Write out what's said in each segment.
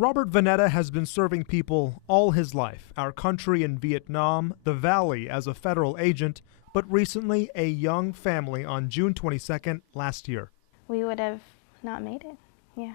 Robert Vanetta has been serving people all his life, our country in Vietnam, the Valley as a federal agent, but recently a young family on June 22nd last year. We would have not made it, yeah.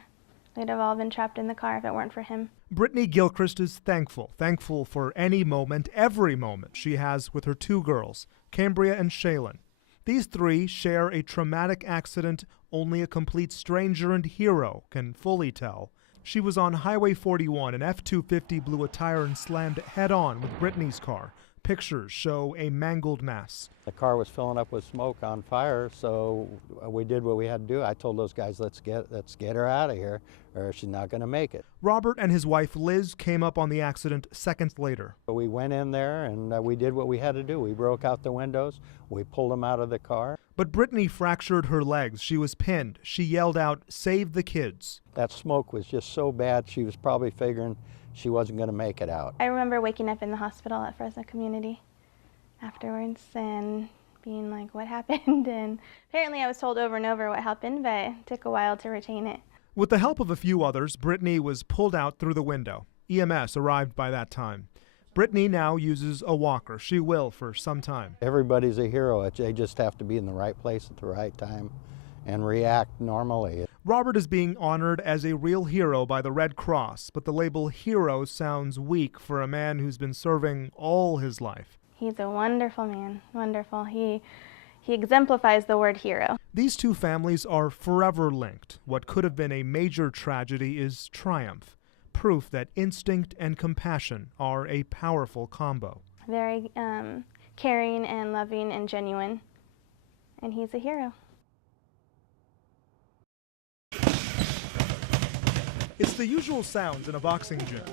We'd have all been trapped in the car if it weren't for him. Brittany Gilchrist is thankful for any moment, every moment she has with her two girls, Cambria and Shaylin. These three share a traumatic accident only a complete stranger and hero can fully tell. She was on Highway 41, an F-250 blew a tire and slammed head-on with Brittany's car. Pictures show a mangled mass. The car was filling up with smoke on fire, so we did what we had to do. I told those guys, let's get her out of here, or she's not going to make it. Robert and his wife Liz came up on the accident seconds later. We went in there and we did what we had to do. We broke out the windows, we pulled them out of the car. But Brittany fractured her legs. She was pinned. She yelled out, "Save the kids." That smoke was just so bad, she was probably figuring she wasn't going to make it out. I remember waking up in the hospital at Fresno Community afterwards and being like, what happened? And apparently I was told over and over what happened, but it took a while to retain it. With the help of a few others, Brittany was pulled out through the window. EMS arrived by that time. Brittany now uses a walker. She will for some time. Everybody's a hero. They just have to be in the right place at the right time and react normally. Robert is being honored as a real hero by the Red Cross, but the label hero sounds weak for a man who's been serving all his life. He's a wonderful man, wonderful. He exemplifies the word hero. These two families are forever linked. What could have been a major tragedy is triumph, proof that instinct and compassion are a powerful combo. Very caring and loving and genuine, and he's a hero. It's the usual sounds in a boxing gym.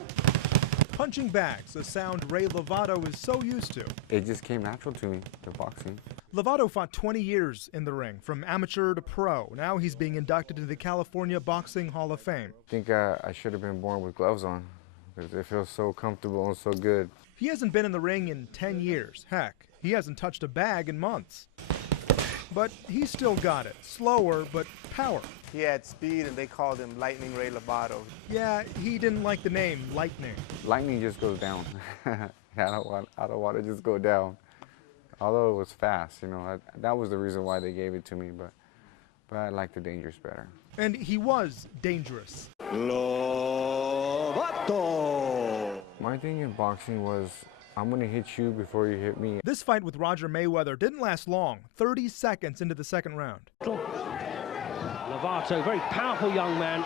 Punching bags, a sound Ray Lovato is so used to. It just came natural to me, the boxing. Lovato fought 20 years in the ring, from amateur to pro. Now he's being inducted into the California Boxing Hall of Fame. I think I should have been born with gloves on, because it feels so comfortable and so good. He hasn't been in the ring in 10 years. Heck, he hasn't touched a bag in months. But he's still got it. Slower, but power. He had speed, and they called him Lightning Ray Lovato. Yeah, he didn't like the name Lightning. Lightning just goes down. I don't want to just go down. Although it was fast, you know, that was the reason why they gave it to me, but I like the dangerous better. And he was dangerous. Lovato! My thing in boxing was, I'm going to hit you before you hit me. This fight with Roger Mayweather didn't last long, 30 seconds into the second round. Lovato, very powerful young man.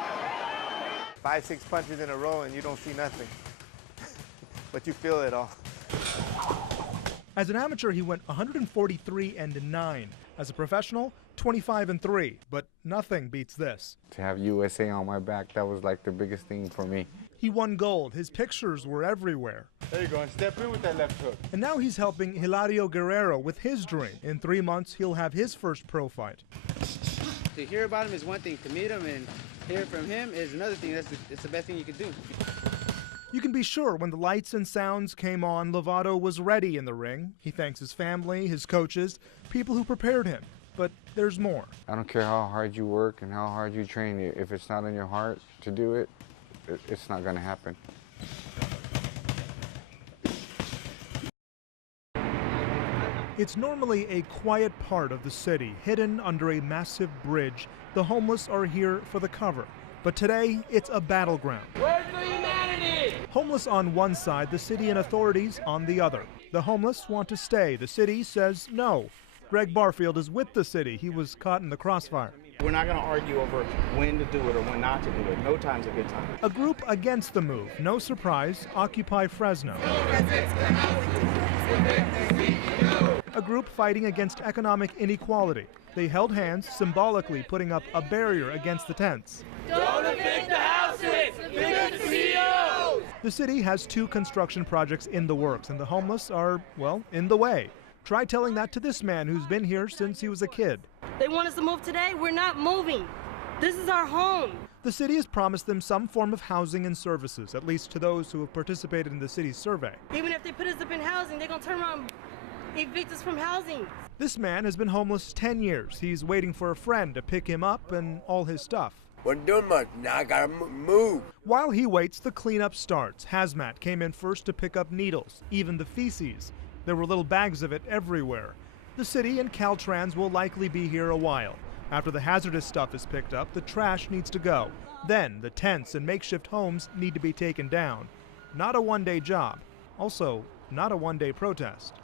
5-6 punches in a row and you don't see nothing. But you feel it all. As an amateur, he went 143-9. As a professional, 25-3. But nothing beats this. To have USA on my back, that was like the biggest thing for me. He won gold. His pictures were everywhere. There you go, and step in with that left hook. And now he's helping Hilario Guerrero with his dream. In 3 months, he'll have his first pro fight. To hear about him is one thing. To meet him and hear from him is another thing. It's the best thing you can do. You can be sure when the lights and sounds came on, Lovato was ready in the ring. He thanks his family, his coaches, people who prepared him. But there's more. I don't care how hard you work and how hard you train. If it's not in your heart to do it, it's not going to happen. It's normally a quiet part of the city, hidden under a massive bridge. The homeless are here for the cover. But today, it's a battleground. Word for humanity! Homeless on one side, the city and authorities on the other. The homeless want to stay. The city says no. Greg Barfield is with the city. He was caught in the crossfire. We're not going to argue over when to do it or when not to do it. No time's a good time. A group against the move. No surprise, Occupy Fresno. A group fighting against economic inequality. They held hands, symbolically putting up a barrier against the tents. Don't evict the houses! Evict the CEOs! The city has 2 construction projects in the works, and the homeless are, well, in the way. Try telling that to this man who's been here since he was a kid. They want us to move today. We're not moving. This is our home. The city has promised them some form of housing and services, at least to those who have participated in the city's survey. Even if they put us up in housing, they're going to turn around and evict us from housing. This man has been homeless 10 years. He's waiting for a friend to pick him up and all his stuff. Wasn't doing much. Now I gotta move. While he waits, the cleanup starts. Hazmat came in first to pick up needles, even the feces. There were little bags of it everywhere. The city and Caltrans will likely be here a while. After the hazardous stuff is picked up, the trash needs to go. Then the tents and makeshift homes need to be taken down. Not a one-day job. Also, not a one-day protest.